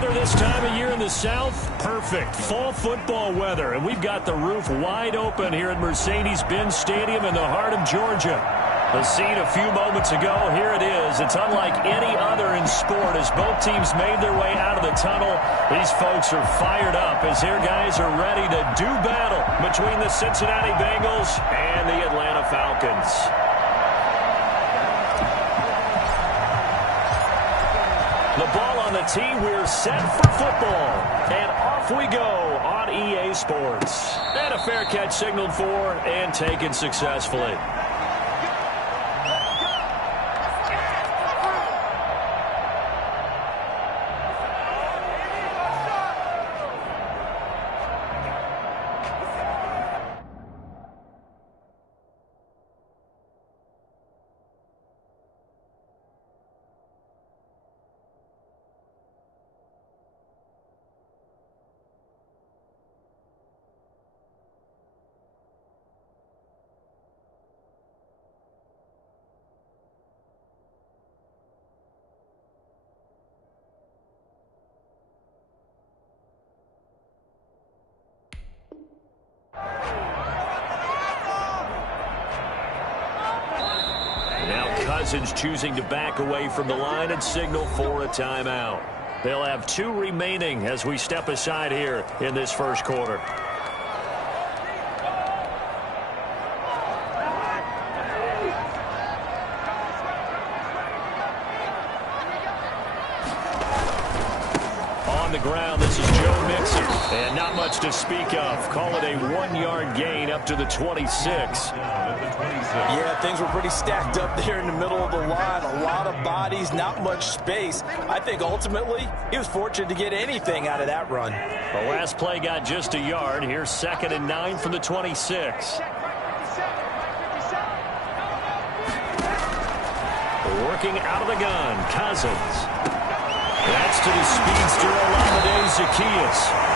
weather this time of year in the South? Perfect. Fall football weather. And we've got the roof wide open here at Mercedes-Benz Stadium in the heart of Georgia. The scene a few moments ago, here it is. It's unlike any other in sport as both teams made their way out of the tunnel. These folks are fired up as their guys are ready to do battle between the Cincinnati Bengals and the Atlanta Falcons. The ball on the tee, we're set for football. And off we go on EA Sports. And a fair catch signaled for and taken successfully. Cousins choosing to back away from the line and signal for a timeout. They'll have 2 remaining as we step aside here in this first quarter. On the ground, this is Joe Mixon. And not much to speak of. Call it a 1-yard gain up to the 26. Yeah, things were pretty stacked up there in the middle of the line. A lot of bodies, not much space. I think ultimately he was fortunate to get anything out of that run. The last play got just a yard. Here's 2nd and 9 from the 26. Working out of the gun, Cousins. That's to the speedster Olamide Zaccheaus.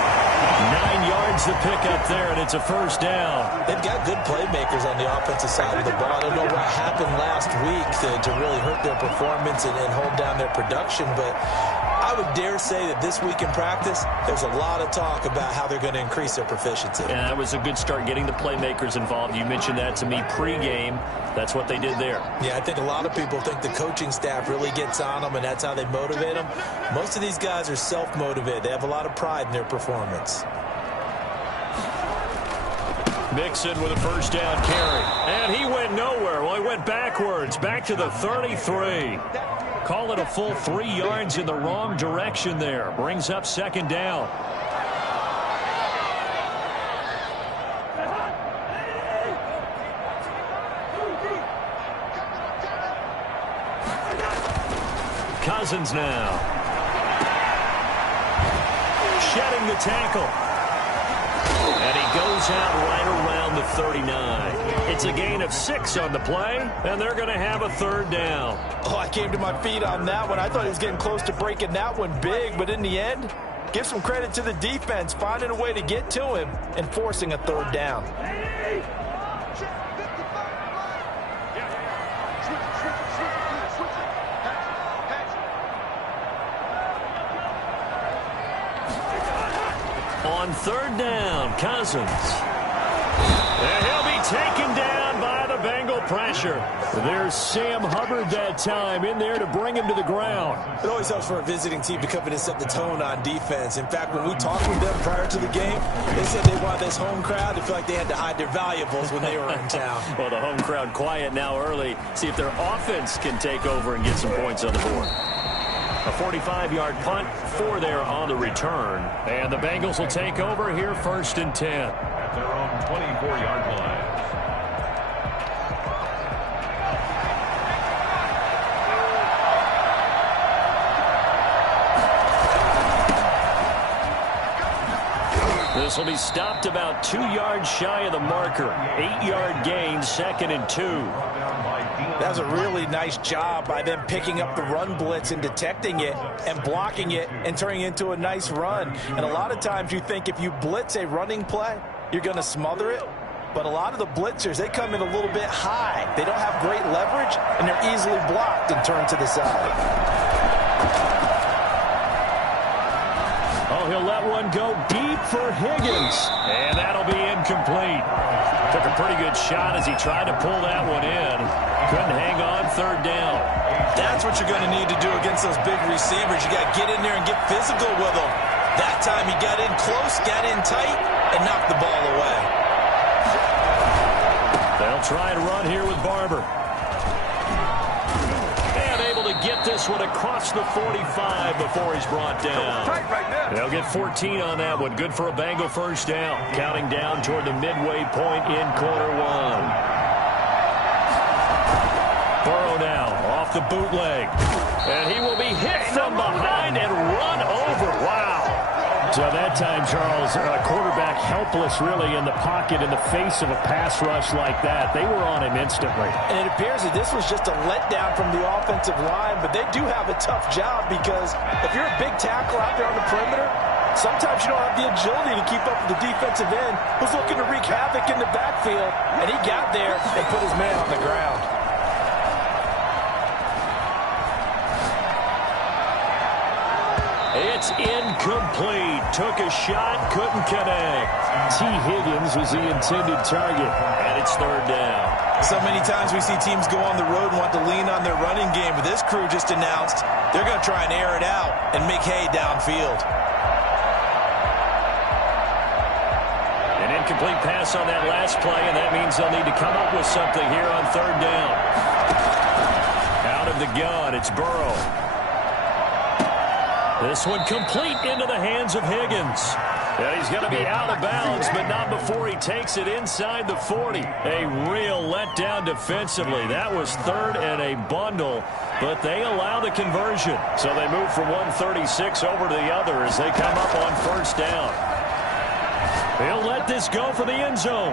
9 yards to pick up there, and it's a first down. They've got good playmakers on the offensive side of the ball. I don't know what happened last week to really hurt their performance and hold down their production, but I would dare say that this week in practice, there's a lot of talk about how they're going to increase their proficiency. Yeah, that was a good start getting the playmakers involved. You mentioned that to me pregame. That's what they did there. Yeah, I think a lot of people think the coaching staff really gets on them, and that's how they motivate them. Most of these guys are self-motivated. They have a lot of pride in their performance. Mixon with a first down carry. And he went nowhere. Well, he went backwards, back to the 33. Call it a full 3 yards in the wrong direction there. Brings up 2nd down. Cousins now. Shedding the tackle. And he goes out right around the 39. It's a gain of 6 on the play, and they're going to have a 3rd down. Oh, I came to my feet on that one. I thought he was getting close to breaking that one big, but in the end, give some credit to the defense, finding a way to get to him and forcing a 3rd down. On 3rd down, Cousins. And he'll be taken down by the Bengal pressure. There's Sam Hubbard that time in there to bring him to the ground. It always helps for a visiting team to come in and set the tone on defense. In fact, when we talked with them prior to the game, they said they wanted this home crowd to feel like they had to hide their valuables when they were in town. Well, the home crowd quiet now early. See if their offense can take over and get some points on the board. A 45-yard punt, 4 there on the return. And the Bengals will take over here 1st and 10. At their own 24-yard line. This will be stopped about 2 yards shy of the marker. 8-yard gain, 2nd and 2. That was a really nice job by them picking up the run blitz and detecting it and blocking it and turning it into a nice run. And a lot of times you think if you blitz a running play, you're going to smother it. But a lot of the blitzers, they come in a little bit high. They don't have great leverage, and they're easily blocked and turned to the side. now. He'll let one go deep for Higgins. And that'll be incomplete. Took a pretty good shot as he tried to pull that one in. Couldn't hang on third down. That's what you're going to need to do against those big receivers. You got to get in there and get physical with them. That time he got in close, got in tight, and knocked the ball away. They'll try and run here with Barber. And able to get this one across the 45 before he's brought down. They'll get 14 on that one. Good for a Bengal first down. Counting down toward the midway point in quarter one. Burrow now off the bootleg. And he will be hit from behind and run over. Wow. So that time, Charles, a quarterback helpless really in the pocket in the face of a pass rush like that. They were on him instantly. And it appears that this was just a letdown from the offensive line, but they do have a tough job because if you're a big tackle out there on the perimeter, sometimes you don't have the agility to keep up with the defensive end who's looking to wreak havoc in the backfield, and he got there and put his man on the ground. It's incomplete. Took a shot, couldn't connect. T. Higgins was the intended target, and it's third down. So many times we see teams go on the road and want to lean on their running game, but this crew just announced they're going to try and air it out and make hay downfield. An incomplete pass on that last play, and that means they'll need to come up with something here on third down. Out of the gun, it's Burrow. This one complete into the hands of Higgins. And he's going to be out of bounds, but not before he takes it inside the 40. A real letdown defensively. That was third and a bundle, but they allow the conversion. So they move from 136 over to the other as they come up on first down. He'll let this go for the end zone.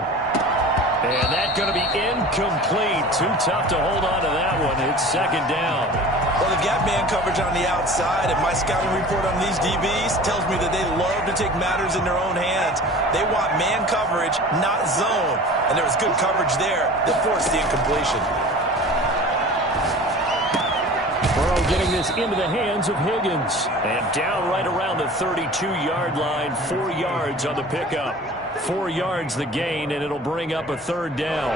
And that's going to be incomplete. Too tough to hold on to that one. It's second down. Well, they've got man coverage on the outside, and my scouting report on these DBs tells me that they love to take matters in their own hands. They want man coverage, not zone. And there was good coverage there that forced the incompletion. Burrow getting this into the hands of Higgins. And down right around the 32-yard line, 4 yards on the pickup. 4 yards the gain, and it'll bring up a third down.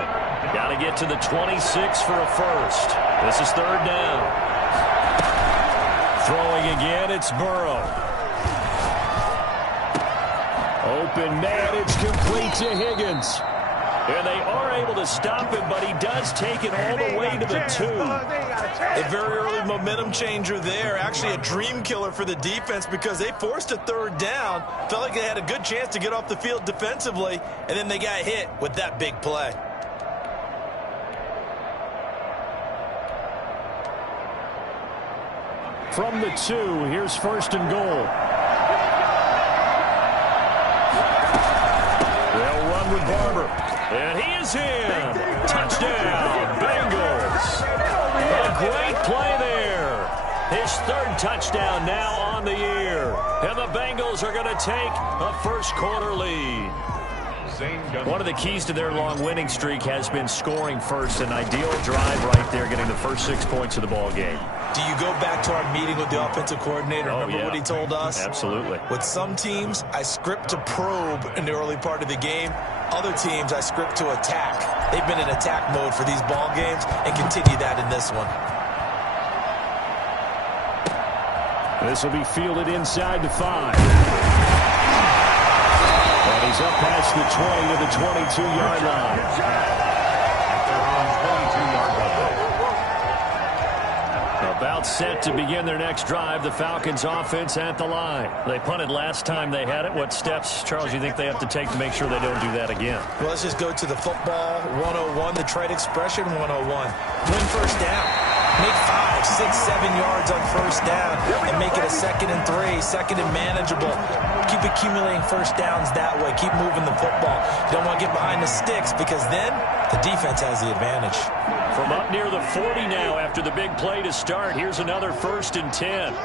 Got to get to the 26 for a first. This is third down. Throwing again, it's Burrow. Open man, it's complete to Higgins. And they are able to stop him, but he does take it all the way to the 2. A very early momentum changer there. Actually a dream killer for the defense because they forced a third down. Felt like they had a good chance to get off the field defensively, and then they got hit with that big play. From the 2, here's first and goal. They'll run with Barber. And he is in. Touchdown, Bengals. A great play there. His third touchdown now on the year. And the Bengals are going to take a first quarter lead. One of the keys to their long winning streak has been scoring first. An ideal drive right there, getting the first 6 points of the ball game. Do you go back to our meeting with the offensive coordinator? Remember what he told us? Absolutely. With some teams, I script to probe in the early part of the game. Other teams, I script to attack. They've been in attack mode for these ball games and continue that in this one. This will be fielded inside the 5. And he's up past the 20 to the 22-yard line. About set to begin their next drive. The Falcons offense at the line. They punted last time they had it. What steps, Charles, you think they have to take to make sure they don't do that again? Well, let's just go to the football 101, the trade expression 101. Win first down. Make 5, 6, 7 yards on first down and make it a 2nd and 3, second and manageable. Keep accumulating first downs that way. Keep moving the football. You don't want to get behind the sticks because then the defense has the advantage. From up near the 40 now after the big play to start. Here's another 1st and 10.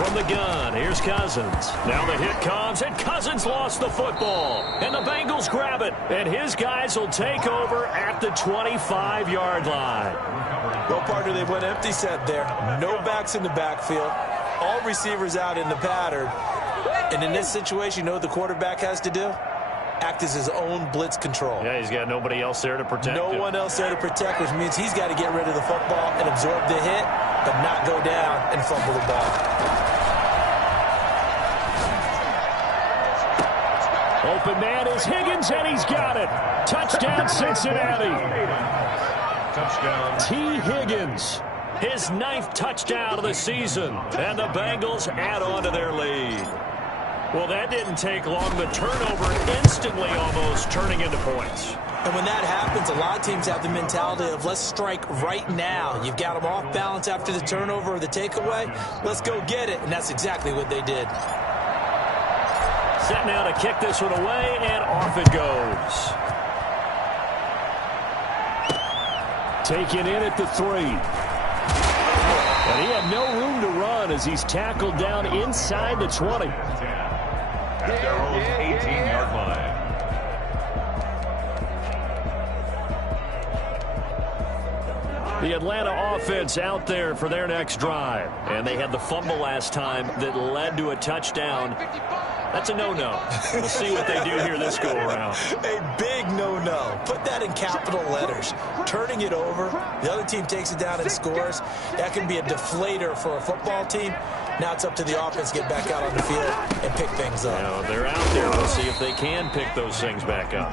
From the gun. Here's Cousins. Now the hit comes, and Cousins lost the football. And the Bengals grab it. And his guys will take over at the 25-yard line. Well, partner, they went empty set there. No backs in the backfield. All receivers out in the pattern. And in this situation, you know what the quarterback has to do? Act as his own blitz control. Yeah, he's got nobody else there to protect him. No one else there to protect, which means he's got to get rid of the football and absorb the hit, but not go down and fumble the ball. Open man is Higgins, and he's got it. Touchdown, Cincinnati. Touchdown. T. Higgins, his 9th touchdown of the season, and the Bengals add on to their lead. Well, that didn't take long. The turnover instantly almost turning into points. And when that happens, a lot of teams have the mentality of let's strike right now. You've got them off balance after the turnover or the takeaway. Let's go get it. And that's exactly what they did. Set now to kick this one away, and off it goes. Taken in at the 3. And he had no room to run as he's tackled down inside the 20. At their own 18-yard line. The Atlanta offense out there for their next drive. And they had the fumble last time that led to a touchdown. That's a no-no. We'll see what they do here this go-around. A big no-no. Put that in capital letters. Turning it over, the other team takes it down and scores. That can be a deflator for a football team. Now it's up to the offense to get back out on the field and pick things up. Now, they're out there. We'll see if they can pick those things back up.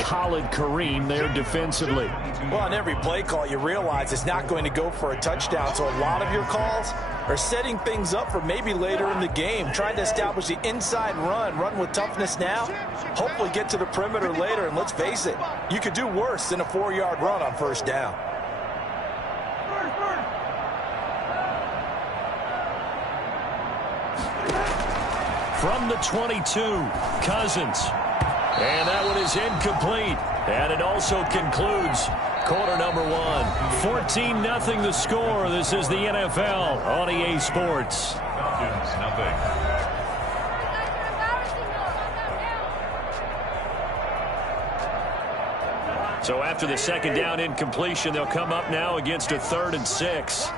Khalid Kareem there defensively. Well, on every play call, you realize it's not going to go for a touchdown. So a lot of your calls are setting things up for maybe later in the game, trying to establish the inside run with toughness now, hopefully get to the perimeter later. And let's face it, you could do worse than a 4-yard run on first down. From the 22, Cousins. And that one is incomplete. And it also concludes quarter number 1. 14-0 the score. This is the NFL on EA Sports. Falcons, nothing. So after the second down incompletion, they'll come up now against a 3rd and 6.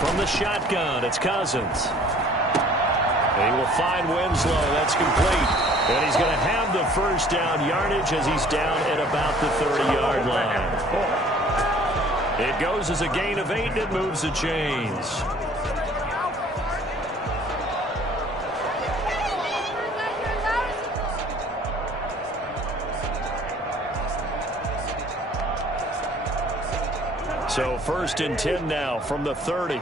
From the shotgun, it's Cousins. He will find Winslow. That's complete. And he's going to have the first down yardage as he's down at about the 30-yard line. It goes as a gain of 8, and it moves the chains. So 1st and 10 now from the 30.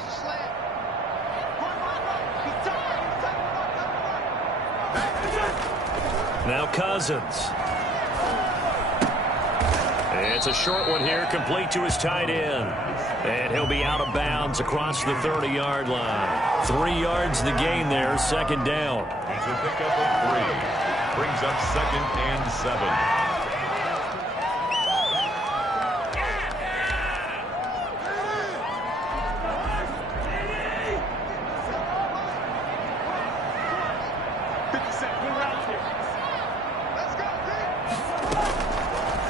Now Cousins. It's a short one here, complete to his tight end. And he'll be out of bounds across the 30-yard line. 3 yards the gain there, 2nd down. It's a pickup of 3. Brings up 2nd and 7.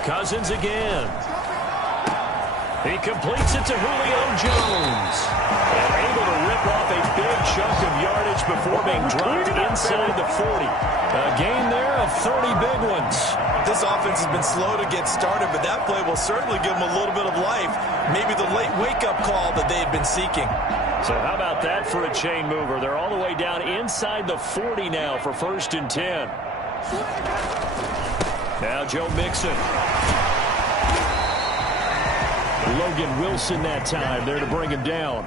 Cousins again. He completes it to Julio Jones. And able to rip off a big chunk of yardage before being dropped inside the 40. A gain there of 30 big ones. This offense has been slow to get started, but that play will certainly give them a little bit of life. Maybe the late wake-up call that they had been seeking. So how about that for a chain mover? They're all the way down inside the 40 now for 1st and 10. Now Joe Mixon. Logan Wilson that time there to bring him down.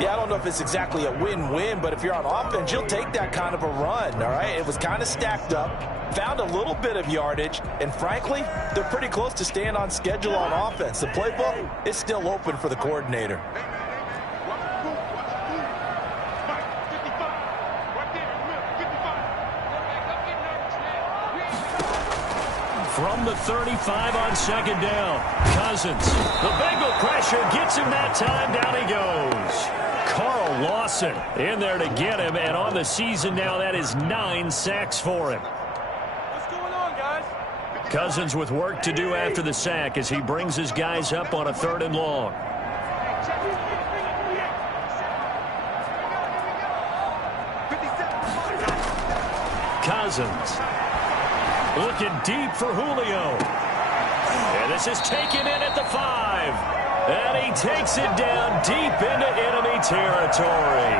Yeah, I don't know if it's exactly a win-win, but if you're on offense, you'll take that kind of a run, all right? It was kind of stacked up, found a little bit of yardage, and frankly, they're pretty close to staying on schedule on offense. The playbook is still open for the coordinator. From the 35 on second down, Cousins. The Bengal pressure gets him that time. Down he goes. Carl Lawson in there to get him, and on the season now, that is 9 sacks for him. What's going on, guys? Cousins with work to do after the sack as he brings his guys up on a 3rd and long. Cousins. Looking deep for Julio. And this is taken in at the 5. And he takes it down deep into enemy territory.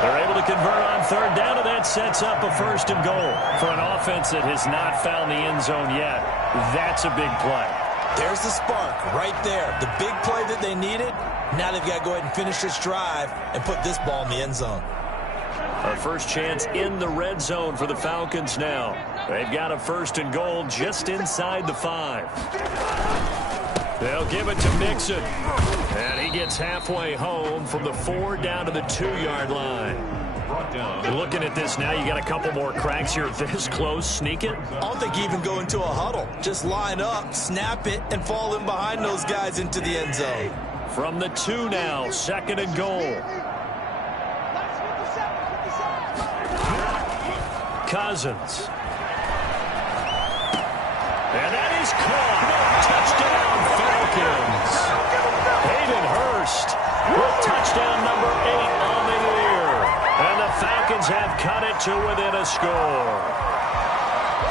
They're able to convert on 3rd down, and that sets up a 1st and goal. For an offense that has not found the end zone yet, that's a big play. There's the spark right there. The big play that they needed. Now they've got to go ahead and finish this drive and put this ball in the end zone. A first chance in the red zone for the Falcons now. They've got a 1st and goal just inside the 5. They'll give it to Mixon. And he gets halfway home from the 4 down to the 2-yard line. Looking at this now, you got a couple more cracks here this close. Sneak it? I don't think you even go into a huddle. Just line up, snap it, and fall in behind those guys into the end zone. From the 2 now, 2nd and goal. Cousins. And that is caught. Touchdown, Falcons. Hayden Hurst with touchdown number 8 on the year. And the Falcons have cut it to within a score.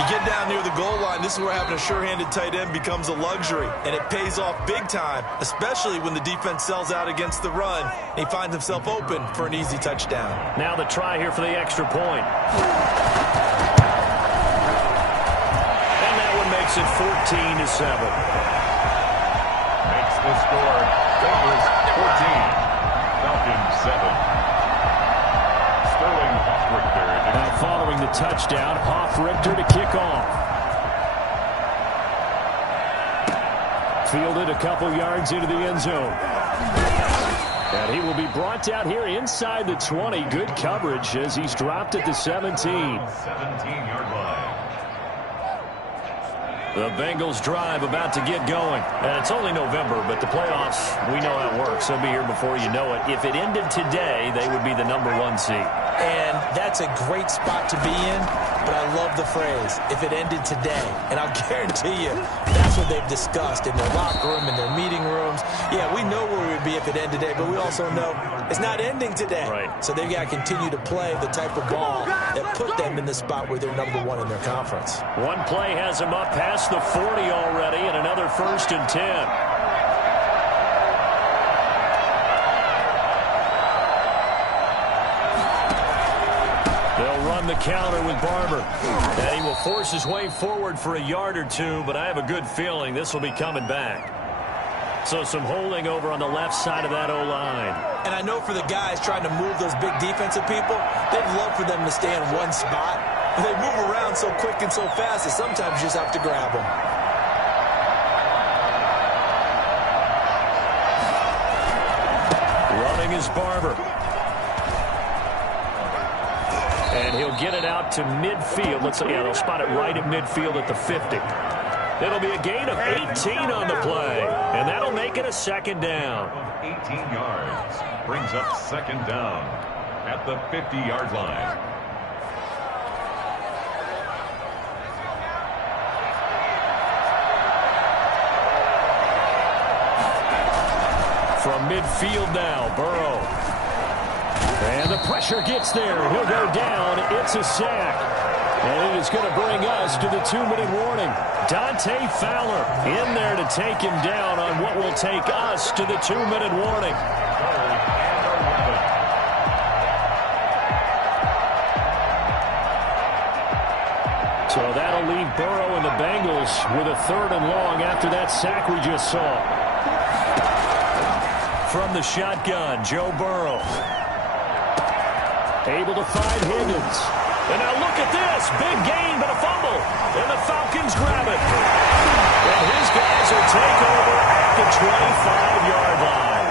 You get down near the goal line, this is where having a sure-handed tight end becomes a luxury, and it pays off big time, especially when the defense sells out against the run, and he finds himself open for an easy touchdown. Now the try here for the extra point. And that one makes it 14-7. Makes the score Bengals 14, Falcons 7. Now following the touchdown, Hoff-Richter to kick off. Fielded a couple yards into the end zone. And he will be brought down here inside the 20. Good coverage as he's dropped at the 17. 17-yard line. The Bengals drive about to get going. And it's only November, but the playoffs, we know how it works. They'll be here before you know it. If it ended today, they would be the number 1 seed. And that's a great spot to be in, but I love the phrase, if it ended today. And I'll guarantee you, that's what they've discussed in their locker room, in their meeting rooms. Yeah, we know where we would be if it ended today, but we also know it's not ending today. Right. So they've got to continue to play the type of ball that put them in the spot where they're number 1 in their conference. One play has them up past the 40 already, and another 1st and 10. The counter with Barber. And he will force his way forward for a yard or 2, but I have a good feeling this will be coming back. So some holding over on the left side of that O-line. And I know for the guys trying to move those big defensive people, they'd love for them to stay in one spot. But they move around so quick and so fast that sometimes you just have to grab them. Running is Barber. And he'll get it out to midfield. Let's see, yeah, they'll spot it right at midfield at the 50. It'll be a gain of 18 on the play. And that'll make it a 2nd down. 18 yards. Brings up 2nd down at the 50-yard line. From midfield now, Burrow. And the pressure gets there. He'll go down. It's a sack. And it is going to bring us to the 2-minute warning. Dante Fowler in there to take him down on what will take us to the 2-minute warning. So that'll leave Burrow and the Bengals with a 3rd and long after that sack we just saw. from the shotgun, Joe Burrow. Able to find Higgins. And now look at this. Big gain, but a fumble. And the Falcons grab it. And his guys will take over at the 25-yard line.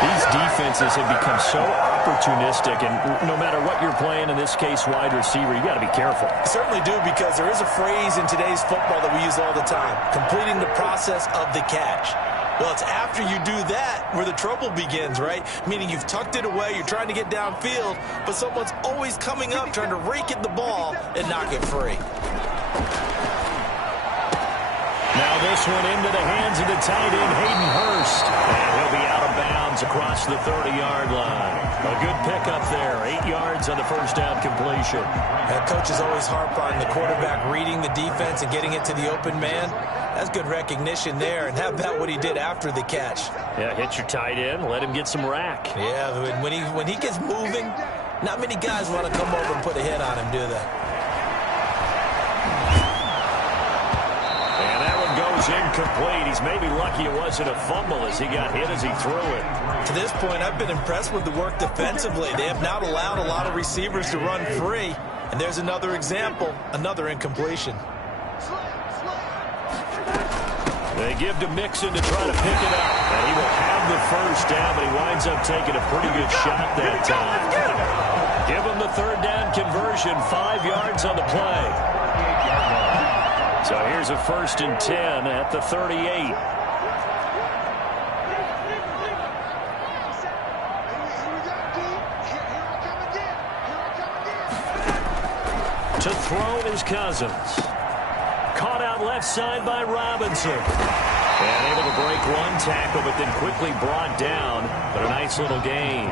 These defenses have become so opportunistic, and no matter what you're playing, in this case wide receiver, you got to be careful. Certainly do, because there is a phrase in today's football that we use all the time, completing the process of the catch. Well, it's after you do that where the trouble begins, right? Meaning you've tucked it away, you're trying to get downfield, but someone's always coming up trying to rake at the ball and knock it free. Now this one into the hands of the tight end, Hayden Hurst. And he'll be out of bounds across the 30-yard line. A good pickup there. 8 yards on the first down completion. And coaches always harp on the quarterback reading the defense and getting it to the open man. That's good recognition there. And how about what he did after the catch? Yeah, hit your tight end, let him get some rack. Yeah, when he gets moving, not many guys want to come over and put a hit on him, do they? Incomplete. He's maybe lucky it wasn't a fumble as he got hit as he threw it. To this point, I've been impressed with the work defensively. They have not allowed a lot of receivers to run free. And there's another example, another incompletion. They give to Mixon to try to pick it up. And he will have the first down, but he winds up taking a pretty good shot that time. Give him the third down conversion, 5 yards on the play. So here's a 1st and 10 at the 38. To throw is Cousins. Caught out left side by Robinson. And able to break one tackle, but then quickly brought down. But a nice little gain.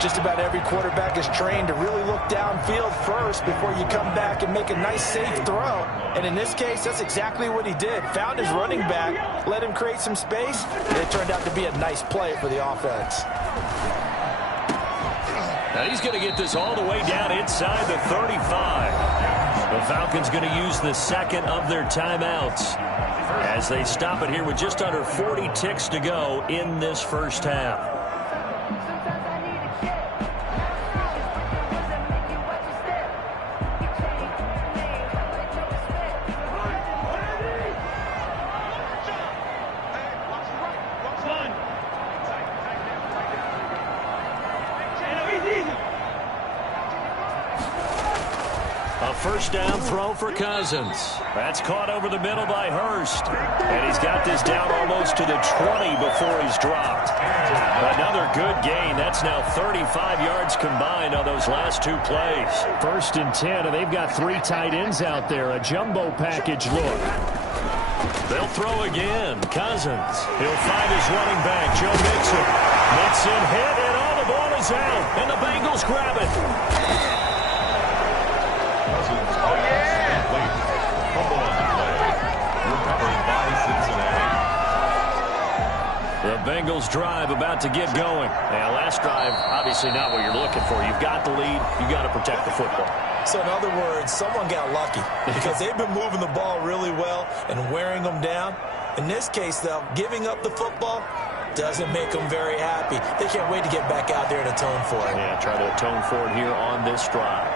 Just about every quarterback is trained to really look downfield first before you come back and make a nice, safe throw. And in this case, that's exactly what he did. Found his running back, let him create some space, and it turned out to be a nice play for the offense. Now he's going to get this all the way down inside the 35. The Falcons going to use the second of their timeouts as they stop it here with just under 40 ticks to go in this first half. First down throw for Cousins. That's caught over the middle by Hurst. And he's got this down almost to the 20 before he's dropped. Another good gain. That's now 35 yards combined on those last two plays. 1st and 10, and they've got 3 tight ends out there. A jumbo package look. They'll throw again. Cousins. He'll find his running back, Joe Mixon. Mixon hit, and all the ball is out. And the Bengals grab it. The Bengals drive about to get going. Yeah, last drive, obviously not what you're looking for. You've got the lead. You've got to protect the football. So in other words, someone got lucky because they've been moving the ball really well and wearing them down. In this case, though, giving up the football doesn't make them very happy. They can't wait to get back out there and atone for it. Yeah, try to atone for it here on this drive.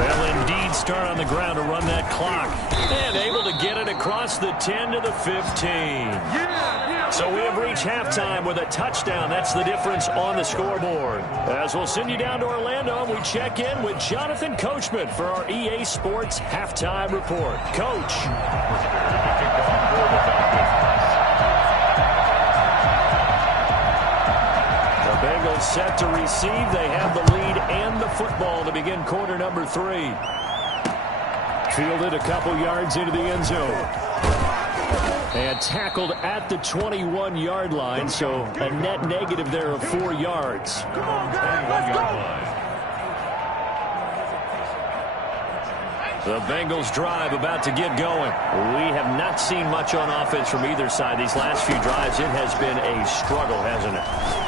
They'll indeed start on the ground to run that clock. And able to get it across the 10 to the 15. So we have reached halftime with a touchdown. That's the difference on the scoreboard. As we'll send you down to Orlando, we check in with Jonathan Coachman for our EA Sports Halftime Report. Coach. The Bengals set to receive. They have the lead and the football to begin quarter number 3. Fielded a couple yards into the end zone. And tackled at the 21-yard line, so a net negative there of 4 yards. The Bengals drive about to get going. We have not seen much on offense from either side. These last few drives, it has been a struggle, hasn't it?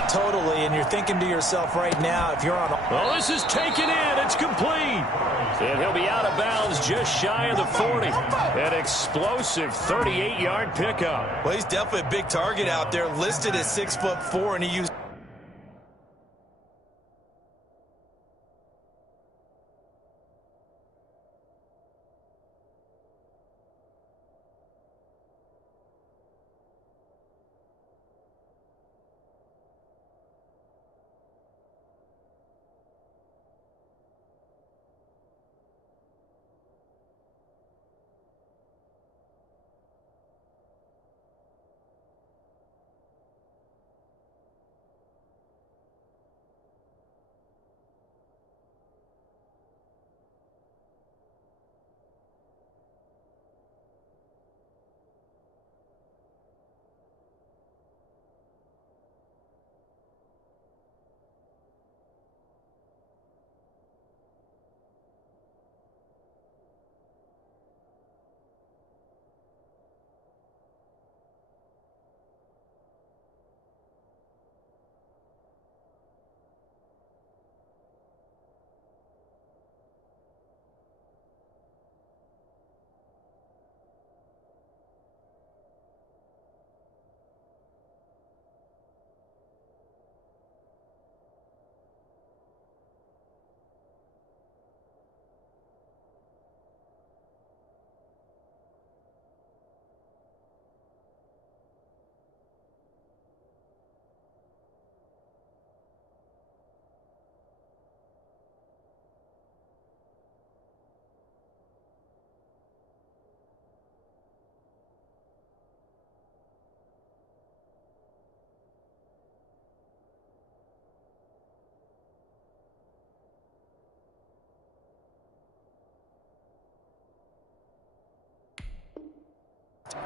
Totally, and you're thinking to yourself right now, if you're on a... Well, this is taken in. It's complete. And he'll be out of bounds just shy of the 40. An explosive 38-yard pickup. Well, he's definitely a big target out there, listed at 6'4", and he used...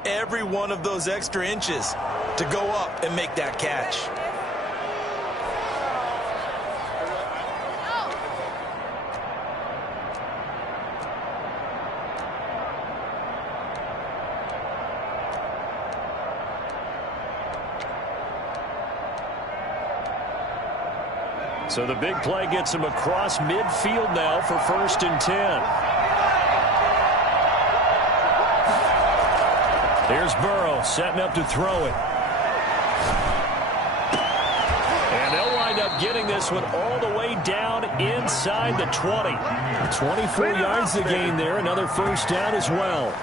every one of those extra inches to go up and make that catch. So the big play gets him across midfield now for 1st and 10. Here's Burrow setting up to throw it. And they'll wind up getting this one all the way down inside the 20. 24 yards to gain there. Another 1st down as well.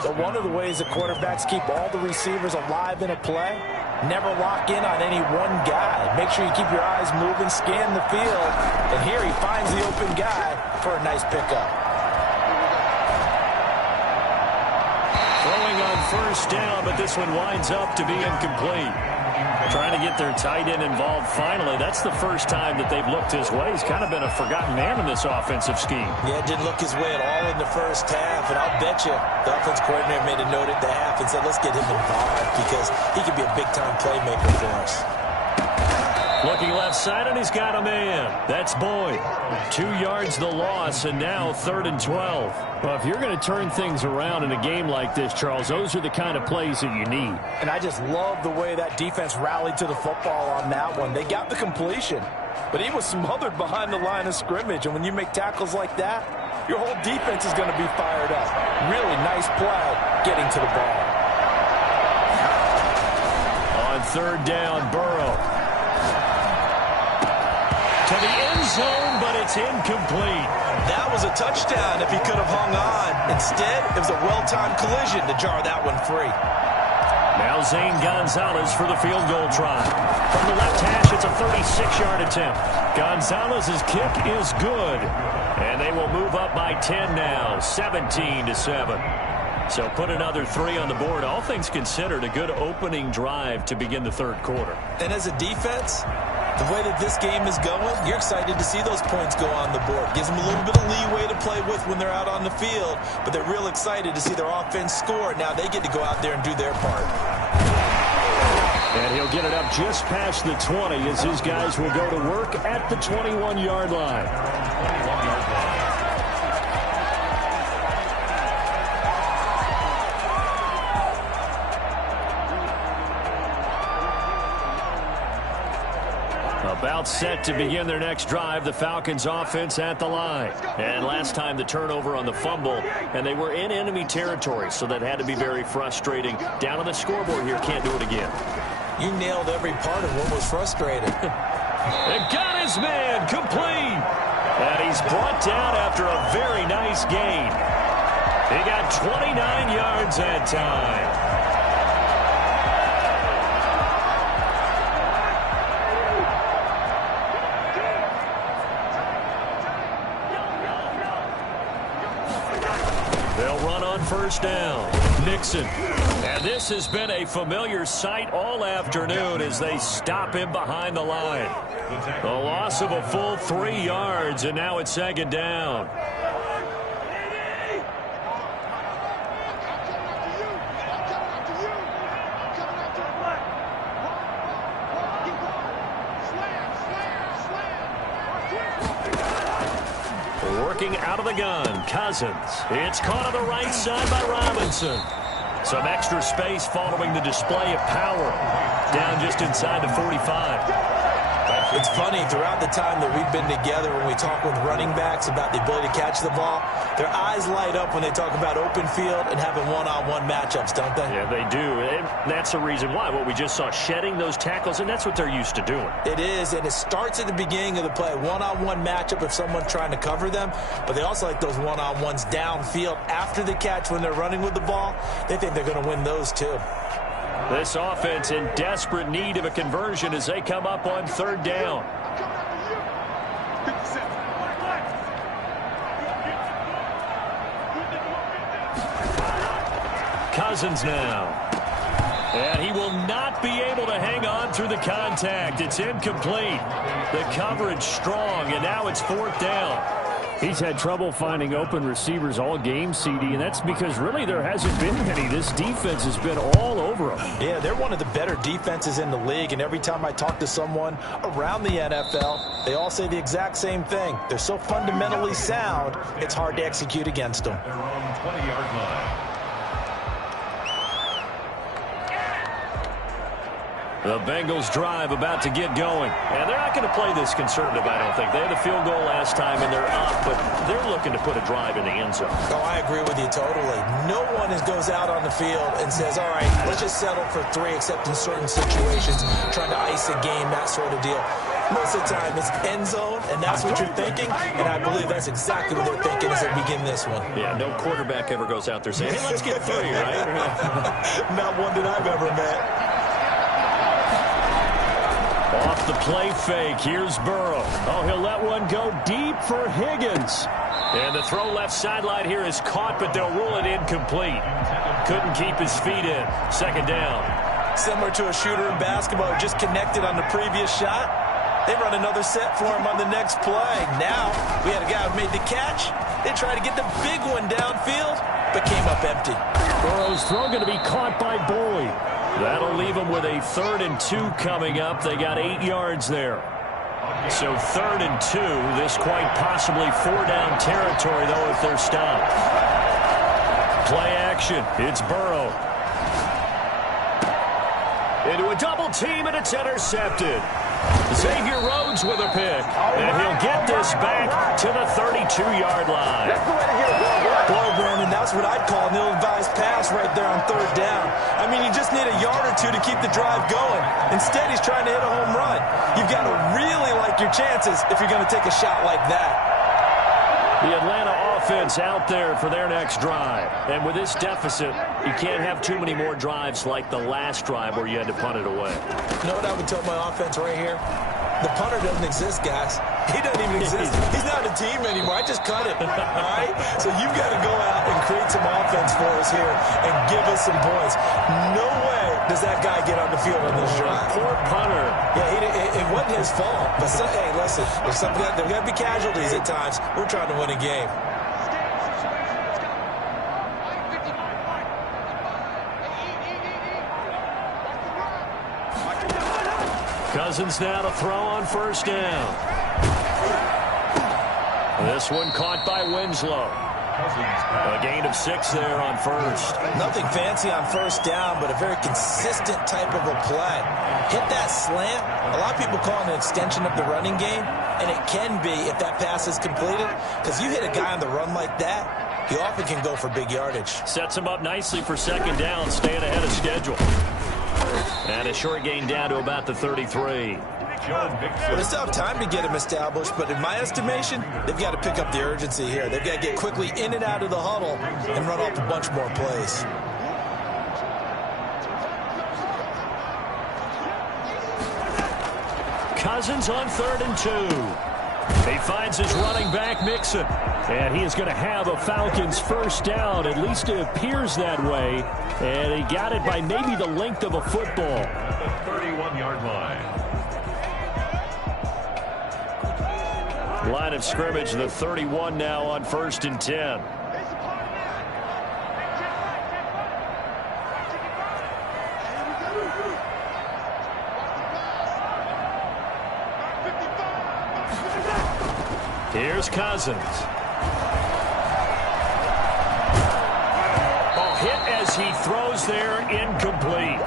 So one of the ways the quarterbacks keep all the receivers alive in a play, never lock in on any one guy. Make sure you keep your eyes moving, scan the field. And here he finds the open guy for a nice pickup. Throwing on 1st down, but this one winds up to be incomplete. Trying to get their tight end involved finally. That's the first time that they've looked his way. He's kind of been a forgotten man in this offensive scheme. Yeah, didn't look his way at all in the first half, and I'll bet you the offense coordinator made a note at the half and said, let's get him involved because he could be a big-time playmaker for us. Looking left side, and he's got a man. That's Boyd. 2 yards the loss, and now 3rd and 12. Well, if you're going to turn things around in a game like this, Charles, those are the kind of plays that you need. And I just love the way that defense rallied to the football on that one. They got the completion, but he was smothered behind the line of scrimmage. And when you make tackles like that, your whole defense is going to be fired up. Really nice play getting to the ball. On 3rd down, Burrow. To the end zone, but it's incomplete. That was a touchdown if he could have hung on. Instead, it was a well-timed collision to jar that one free. Now Zane Gonzalez for the field goal try. From the left hash, it's a 36-yard attempt. Gonzalez's kick is good. And they will move up by 10 now, 17-7. So put another 3 on the board. All things considered, a good opening drive to begin the 3rd quarter. And as a defense, the way that this game is going, you're excited to see those points go on the board. Gives them a little bit of leeway to play with when they're out on the field, but they're real excited to see their offense score. Now they get to go out there and do their part. And he'll get it up just past the 20 as his guys will go to work at the 21-yard line. About set to begin their next drive, the Falcons offense at the line. And last time the turnover on the fumble, and they were in enemy territory, so that had to be very frustrating. Down on the scoreboard here, can't do it again. You nailed every part of what was frustrating. And got his man complete. And he's brought down after a very nice gain. He got 29 yards that time. They'll run on first down. Nixon. And this has been a familiar sight all afternoon as they stop him behind the line. A loss of a full 3 yards, and now it's second down. Working out of the gun, Cousins. It's caught on the right side by Robinson. Some extra space following the display of power. Down just inside the 45. It's funny, throughout the time that we've been together, when we talk with running backs about the ability to catch the ball, their eyes light up when they talk about open field and having one-on-one matchups, don't they? Yeah, they do. And that's the reason why. What we just saw, shedding those tackles, and that's what they're used to doing. It is, and it starts at the beginning of the play. One-on-one matchup if someone's trying to cover them, but they also like those one-on-ones downfield after the catch when they're running with the ball. They think they're going to win those too. This offense in desperate need of a conversion as they come up on third down. Cousins now. And he will not be able to hang on through the contact. It's incomplete. The coverage strong, and now it's fourth down. He's had trouble finding open receivers all game, CD, and that's because really there hasn't been many. This defense has been all over them. Yeah, they're one of the better defenses in the league, and every time I talk to someone around the NFL, they all say the exact same thing. They're so fundamentally sound, it's hard to execute against them. Their own 20-yard line. The Bengals drive about to get going. And they're not going to play this conservative, I don't think. They had a field goal last time, and they're up, but they're looking to put a drive in the end zone. Oh, I agree with you totally. No one goes out on the field and says, all right, let's just settle for 3, except in certain situations, trying to ice a game, that sort of deal. Most of the time, it's end zone, and that's what you're thinking, and I believe that's exactly what they're thinking as they begin this one. Yeah, no quarterback ever goes out there saying, hey, let's get 3, right? Not one that I've ever met. Off the play fake, here's Burrow. Oh, he'll let one go deep for Higgins. And the throw left sideline here is caught, but they'll rule it incomplete. Couldn't keep his feet in. Second down. Similar to a shooter in basketball who just connected on the previous shot. They run another set for him on the next play. Now, we had a guy who made the catch. They tried to get the big one downfield, but came up empty. Burrow's throw going to be caught by Boyd. That'll leave them with a 3rd and 2 coming up. They got 8 yards there. So 3rd and 2. This quite possibly 4-down territory, though, if they're stopped. Play action. It's Burrow. Into a double team, and it's intercepted. Xavier Rhodes with a pick. And he'll get this back to the 32-yard line. Boy, Brandon, that's what I'd call an ill-advised pass right there on 3rd down. I mean, you just need a yard or 2 to keep the drive going. Instead, he's trying to hit a home run. You've got to really like your chances if you're going to take a shot like that. The Atlanta offense out there for their next drive. And with this deficit, you can't have too many more drives like the last drive where you had to punt it away. You know what I would tell my offense right here? The punter doesn't exist, guys. He doesn't even exist. He's not a team anymore. I just cut it. All right? So you've got to go out and create some offense for us here and give us some points. No way does that guy get on the field on this drive. Poor punter. Yeah, it wasn't his fault. But, hey, listen, there's got to be casualties at times. We're trying to win a game. Cousins now to throw on first down. This one caught by Winslow. A gain of 6 there on first. Nothing fancy on first down, but a very consistent type of a play. Hit that slant. A lot of people call it an extension of the running game, and it can be if that pass is completed, because you hit a guy on the run like that, he often can go for big yardage. Sets him up nicely for second down, staying ahead of schedule. And a short gain down to about the 33. Well, they still have time to get him established, but in my estimation, they've got to pick up the urgency here. They've got to get quickly in and out of the huddle and run off a bunch more plays. Cousins on 3rd and 2. He finds his running back, Mixon. And he is going to have a Falcons first down. At least it appears that way. And he got it by maybe the length of a football. At the 31-yard line. Line of scrimmage, the 31 now on 1st and 10. Here's Cousins. Hit as he throws there, incomplete.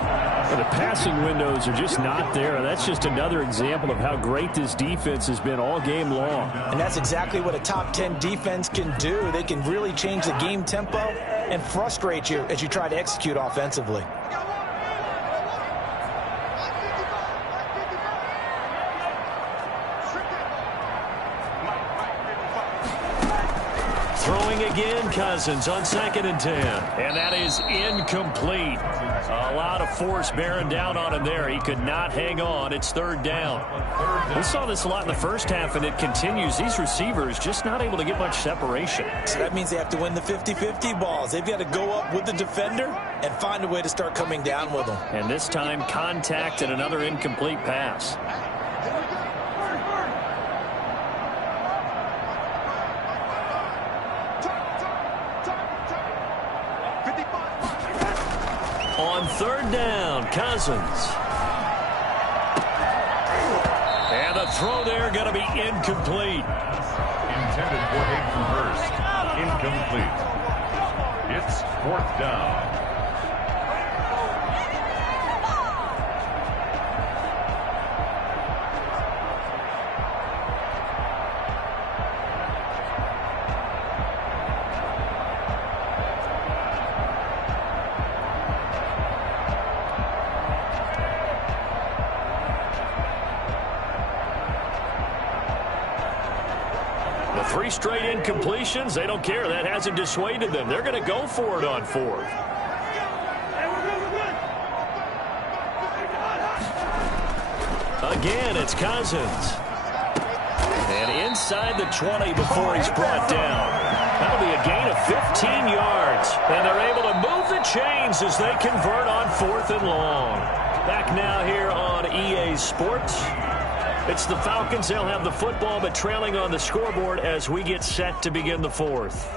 The passing windows are just not there. That's just another example of how great this defense has been all game long. And that's exactly what a top 10 defense can do. They can really change the game tempo and frustrate you as you try to execute offensively. Throwing again, Cousins on 2nd and 10. And that is incomplete. A lot of force bearing down on him there. He could not hang on. It's 3rd down. We saw this a lot in the first half, and it continues. These receivers just not able to get much separation. So that means they have to win the 50-50 balls. They've got to go up with the defender and find a way to start coming down with them. And this time, contact and another incomplete pass. On 3rd down, Cousins. And the throw there going to be incomplete. Intended for Hayden Hurst. Incomplete. It's 4th down. The 3 straight incompletions, they don't care. That hasn't dissuaded them. They're going to go for it on 4th. Again, it's Cousins. And inside the 20 before he's brought down. That'll be a gain of 15 yards. And they're able to move the chains as they convert on 4th and long. Back now here on EA Sports. It's the Falcons. They'll have the football, but trailing on the scoreboard as we get set to begin the 4th.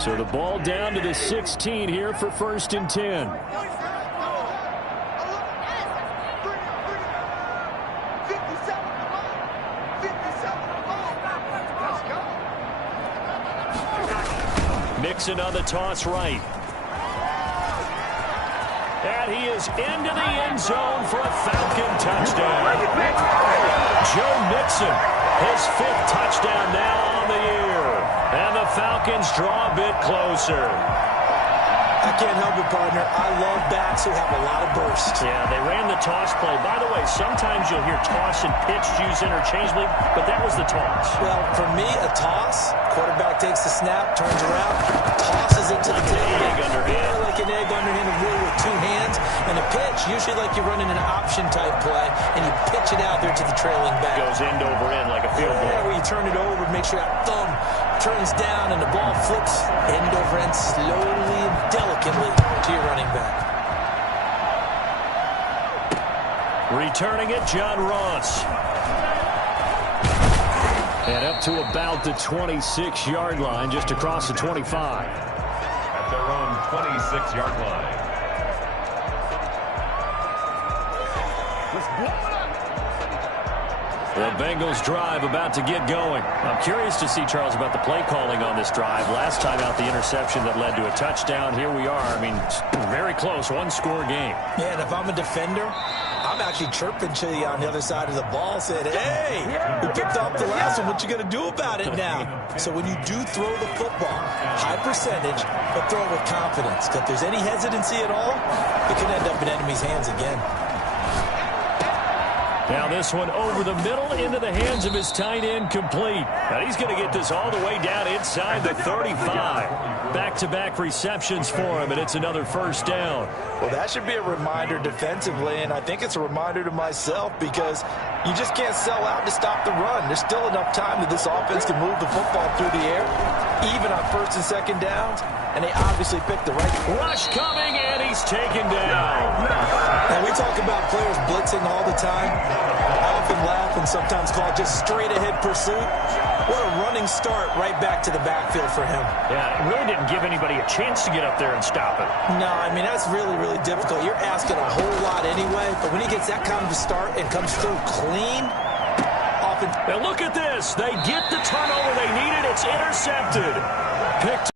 So the ball down to the 16 here for 1st and 10. Mixon on the toss right. And he is into the end zone for a Falcon touchdown. Joe Mixon, his 5th touchdown now on the year. And the Falcons draw a bit closer. I can't help it, partner. I love backs who have a lot of burst. Yeah, they ran the toss play. By the way, sometimes you'll hear toss and pitch used interchangeably, but that was the toss. Well, for me, a toss, quarterback takes the snap, turns around, tosses it to the tailback. Egg underhand. Yeah, like an egg underhand, really with 2 hands. And a pitch, usually like you're running an option-type play, and you pitch it out there to the trailing back. Goes end over end like a field goal. Yeah, where you turn it over, make sure that thumb turns down, and the ball flips end over end slowly and delicately to your running back. Returning it, John Ross. And up to about the 26-yard line, just across the 25. At their own 26-yard line. The Bengals drive about to get going. I'm curious to see, Charles, about the play calling on this drive. Last time out, the interception that led to a touchdown. Here we are. I mean, very close, one-score game. Yeah, and if I'm a defender, I'm actually chirping to you on the other side of the ball, saying, hey, we picked off the last one. What you going to do about it now? So when you do throw the football, high percentage, but throw it with confidence. If there's any hesitancy at all, it could end up in enemy's hands again. Now this one over the middle into the hands of his tight end, complete. Now he's going to get this all the way down inside the 35. Back-to-back receptions for him, and it's another first down. Well, that should be a reminder defensively, and I think it's a reminder to myself because you just can't sell out to stop the run. There's still enough time that this offense can move the football through the air, even on first and second downs, and they obviously picked the right rush coming, and he's taken down. Now, we talk about players blitzing all the time. I often laugh and sometimes call it just straight-ahead pursuit. What a running start right back to the backfield for him. Yeah, it really didn't give anybody a chance to get up there and stop it. No, I mean, that's really, really difficult. You're asking a whole lot anyway, but when he gets that kind of a start and comes through clean, often... Now look at this. They get the turnover they needed. It's intercepted. Picked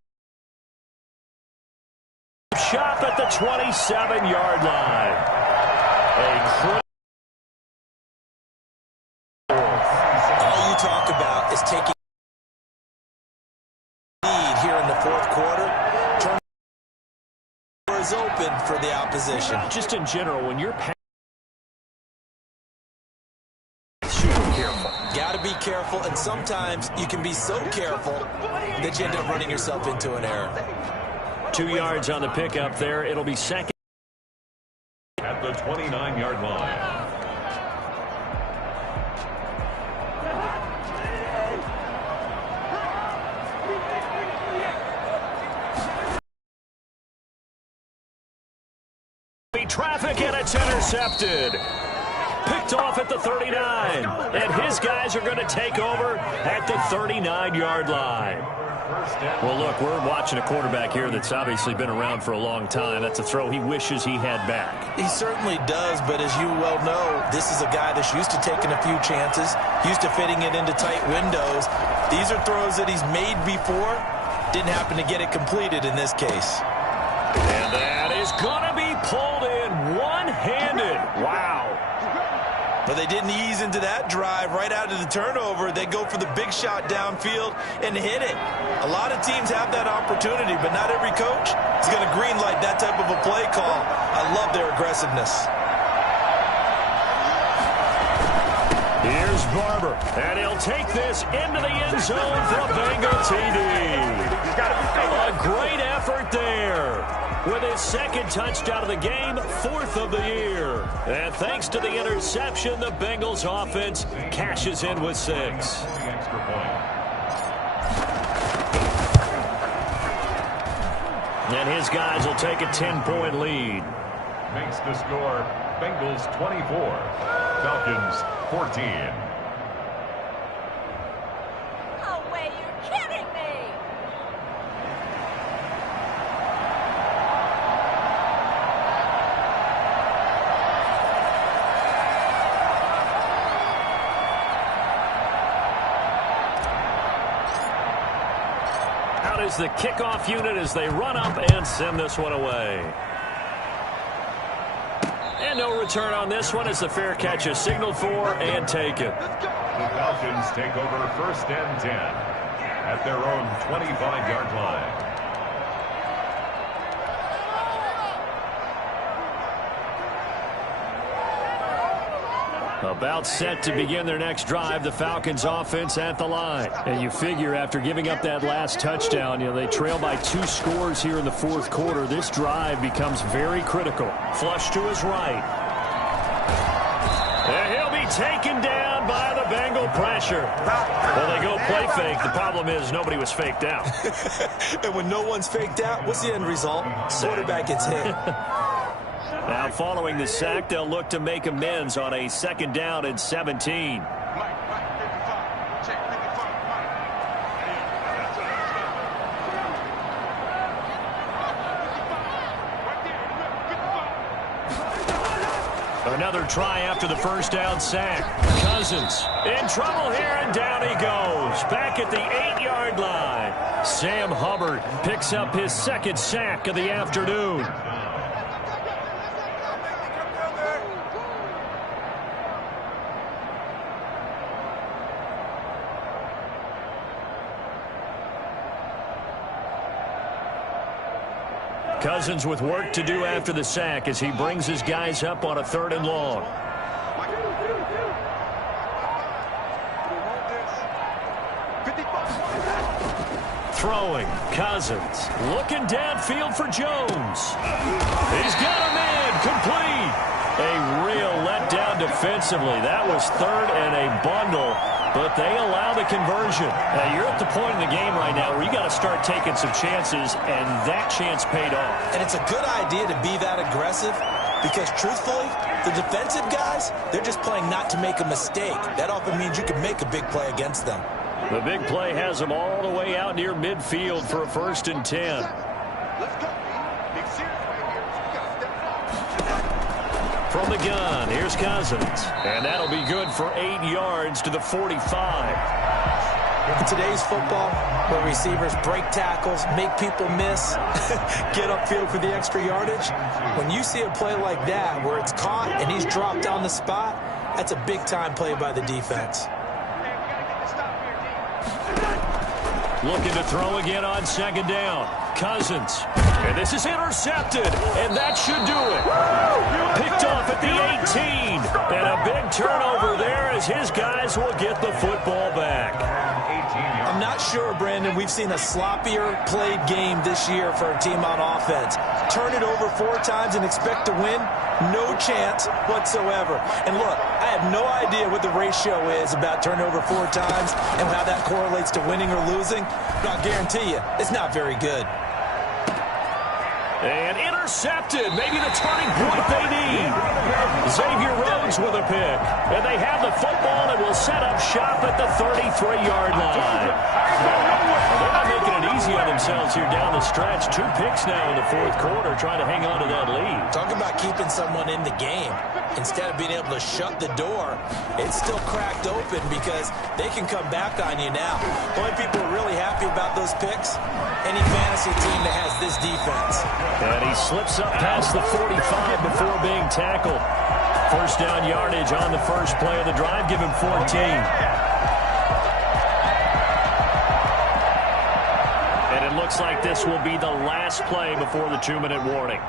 shot at the 27-yard line. All you talk about is taking lead here in the fourth quarter. Turnover is open for the opposition. Just in general, when you're super careful. Got to be careful, and sometimes you can be so careful that you end up running yourself into an error. 2 yards on the pickup there. It'll be second. At the 29-yard line. Traffic, and it's intercepted. Picked off at the 39. And his guys are going to take over at the 39-yard line. Well, look, we're watching a quarterback here that's obviously been around for a long time. That's a throw he wishes he had back. He certainly does, but as you well know, this is a guy that's used to taking a few chances, used to fitting it into tight windows. These are throws that he's made before. Didn't happen to get it completed in this case. And that is going to be pulled in one-handed. Wow. But they didn't ease into that drive right out of the turnover. They go for the big shot downfield and hit it. A lot of teams have that opportunity, but not every coach is going to greenlight that type of a play call. I love their aggressiveness. Here's Barber, and he'll take this into the end zone for a Bengal TD. A great effort there. With his second touchdown of the game, fourth of the year. And thanks to the interception, the Bengals offense cashes in with 6. And his guys will take a 10-point lead. Makes the score Bengals 24, Falcons 14. No way, you're kidding me! Out is the kickoff unit as they run up and send this one away. And no return on this one as the fair catch is signaled for and taken. The Falcons take over first and 10 at their own 25-yard line. About set to begin their next drive, the Falcons offense at the line. And you figure after giving up that last touchdown, they trail by 2 scores here in the fourth quarter. This drive becomes very critical. Flush to his right. And he'll be taken down by the Bengal pressure. Well, they go play fake. The problem is nobody was faked out. And when no one's faked out, what's the end result? Quarterback gets hit. Now, following the sack, they'll look to make amends on a second down and 17. Another try after the first down sack. Cousins in trouble here, and down he goes. Back at the 8-yard line. Sam Hubbard picks up his second sack of the afternoon. Cousins with work to do after the sack as he brings his guys up on a 3rd and long. Throwing, Cousins looking downfield for Jones. He's got him in, complete. A real letdown defensively. That was 3rd and a bundle, but they allow the conversion. Now, you're at the point in the game right now where you got to start taking some chances, and that chance paid off. And it's a good idea to be that aggressive because, truthfully, the defensive guys, they're just playing not to make a mistake. That often means you can make a big play against them. The big play has them all the way out near midfield for a 1st and 10. From the gun, here's Cousins. And that'll be good for 8 yards to the 45. In today's football, where receivers break tackles, make people miss, get upfield for the extra yardage, when you see a play like that where it's caught and he's dropped on the spot, that's a big-time play by the defense. Looking to throw again on 2nd down. Cousins. And this is intercepted. And that should do it. Picked off at the 18. And a big turnover there as his guys will get the football back. I'm not sure, Brandon, we've seen a sloppier played game this year for a team on offense. Turn it over 4 times and expect to win? No chance whatsoever. And look, I have no idea what the ratio is about turnover 4 times and how that correlates to winning or losing, but I'll guarantee you, it's not very good. And intercepted. Maybe the turning point they need. Xavier Rhodes with a pick. And they have the football and will set up shop at the 33-yard line. They're not making it easy on themselves here down the stretch. 2 picks now in the 4th quarter, trying to hang on to that lead. Talk about keeping someone in the game. Instead of being able to shut the door, it's still cracked open because they can come back on you now. The only people who are really happy about those picks, any fantasy team that has this defense. And he slips up past the 45 before being tackled. 1st down yardage on the first play of the drive. Give him 14. And it looks like this will be the last play before the 2-minute warning.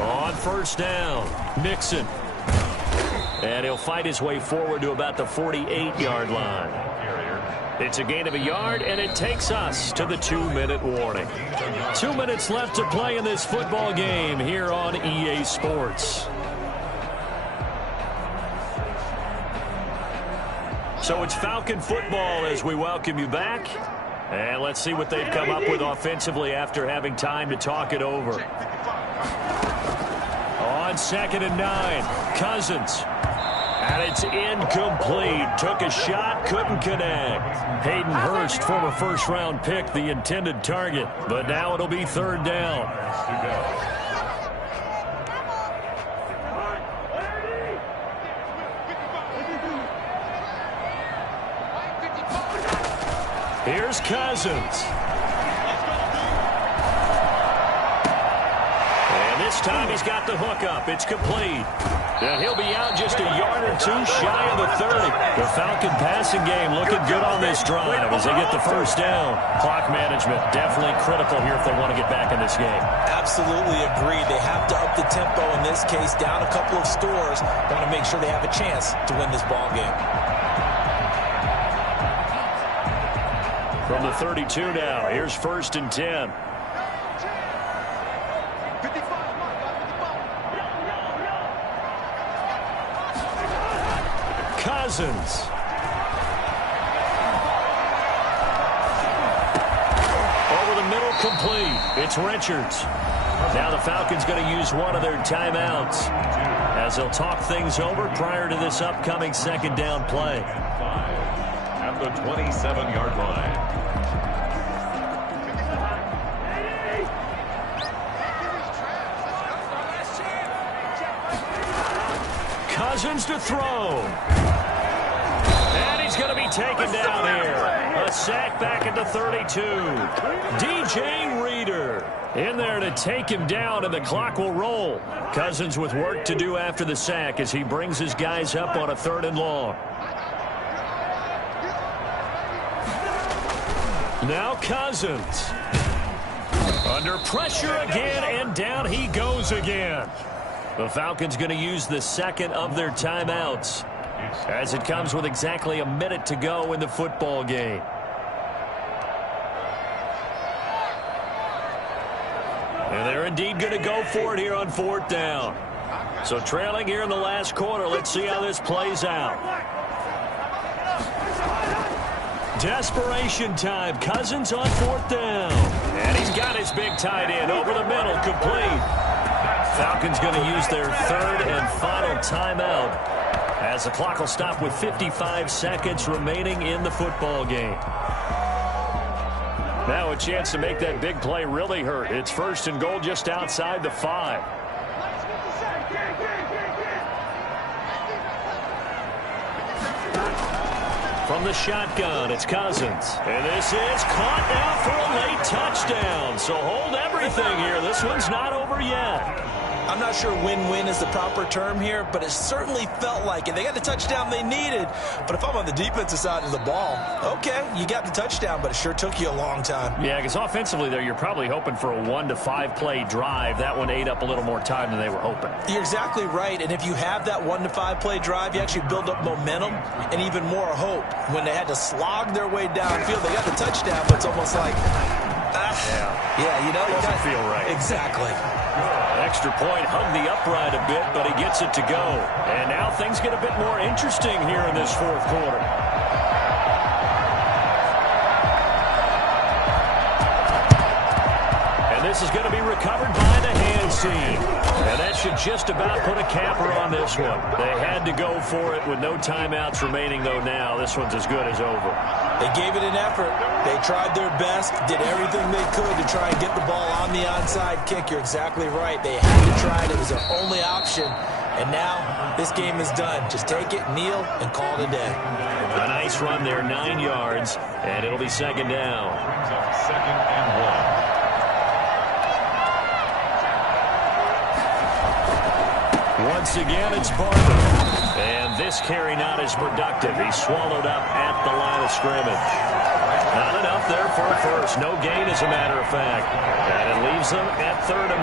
On 1st down, Mixon. And he'll fight his way forward to about the 48-yard line. It's a gain of 1 yard, and it takes us to the 2-minute warning. 2 minutes left to play in this football game here on EA Sports. So it's Falcon football as we welcome you back. And let's see what they've come up with offensively after having time to talk it over. On 2nd and 9, Cousins. And it's incomplete. Took a shot, couldn't connect. Hayden Hurst, former 1st-round pick, the intended target. But now it'll be 3rd down. Here's Cousins. And this time he's got the hook up. It's complete. And he'll be out just a yard or 2 shy of the 30. The Falcon passing game looking good on this drive as they get the 1st down. Clock management definitely critical here if they want to get back in this game. Absolutely agreed. They have to up the tempo in this case, down a couple of scores. Want to make sure they have a chance to win this ball game. From the 32 now, here's 1st and 10. Cousins. Over the middle, complete. It's Richards. Now the Falcons going to use one of their timeouts as they'll talk things over prior to this upcoming 2nd down play. At the 27-yard line. Cousins to throw. And he's going to be taken down here. A sack back at the 32. DJ Reader in there to take him down, and the clock will roll. Cousins with work to do after the sack as he brings his guys up on a 3rd and long. Now Cousins. Under pressure again, and down he goes again. The Falcons going to use the second of their timeouts, as it comes with exactly a minute to go in the football game. And they're indeed going to go for it here on 4th down. So trailing here in the last quarter, let's see how this plays out. Desperation time. Cousins on 4th down. And he's got his big tight end over the middle, complete. Falcons going to use their 3rd and final timeout, as the clock will stop with 55 seconds remaining in the football game. Now a chance to make that big play really hurt. It's 1st and goal just outside the 5. From the shotgun, it's Cousins. And this is caught now for a late touchdown. So hold everything here. This one's not over yet. I'm not sure win-win is the proper term here, but it certainly felt like it. They got the touchdown they needed, but if I'm on the defensive side of the ball, okay, you got the touchdown, but it sure took you a long time. Yeah, because offensively there, you're probably hoping for a 1 to 5 play drive. That one ate up a little more time than they were hoping. You're exactly right, and if you have that 1 to 5 play drive, you actually build up momentum and even more hope. When they had to slog their way downfield, they got the touchdown, but it's almost like, yeah, you know, it doesn't feel right. Exactly. Extra point, hung the upright a bit, but he gets it to go. And now things get a bit more interesting here in this 4th quarter. And this is going to be recovered by the hands team. And that should just about put a capper on this one. They had to go for it with no timeouts remaining, though now this one's as good as over. They gave it an effort. They tried their best, did everything they could to try and get the ball on the onside kick. You're exactly right. They had to try it. It was their only option. And now this game is done. Just take it, kneel, and call it a day. A nice run there, 9 yards, and it'll be 2nd down. Brings up 2nd and 1. Once again, it's Barber. And this carry not as productive. He's swallowed up at the line of scrimmage. Not enough there for a first. No gain, as a matter of fact. And it leaves them at 3rd and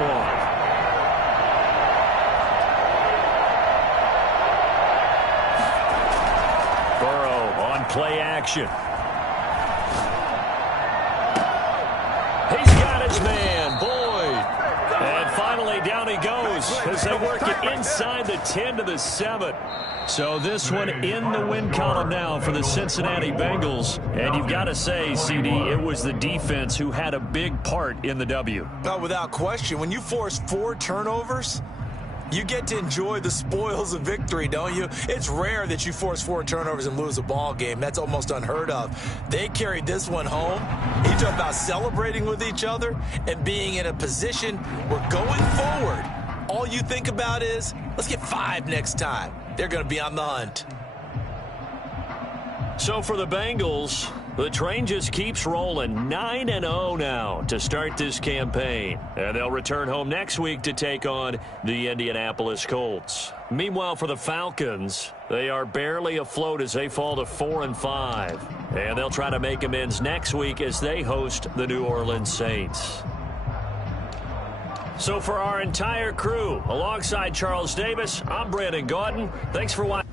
1. Burrow on play action. He's got his man, Boyd. And finally, down he goes as they work it inside the 10 to the 7. So this one in the win column now for the Cincinnati Bengals. And you've got to say, CD, it was the defense who had a big part in the W. Oh, without question. When you force 4 turnovers, you get to enjoy the spoils of victory, don't you? It's rare that you force 4 turnovers and lose a ball game. That's almost unheard of. They carried this one home. You talk about celebrating with each other and being in a position where going forward, all you think about is, let's get 5 next time. They're going to be on the hunt. So for the Bengals, the train just keeps rolling. 9-0 now to start this campaign. And they'll return home next week to take on the Indianapolis Colts. Meanwhile, for the Falcons, they are barely afloat as they fall to 4-5. And they'll try to make amends next week as they host the New Orleans Saints. So for our entire crew, alongside Charles Davis, I'm Brandon Gaudin. Thanks for watching.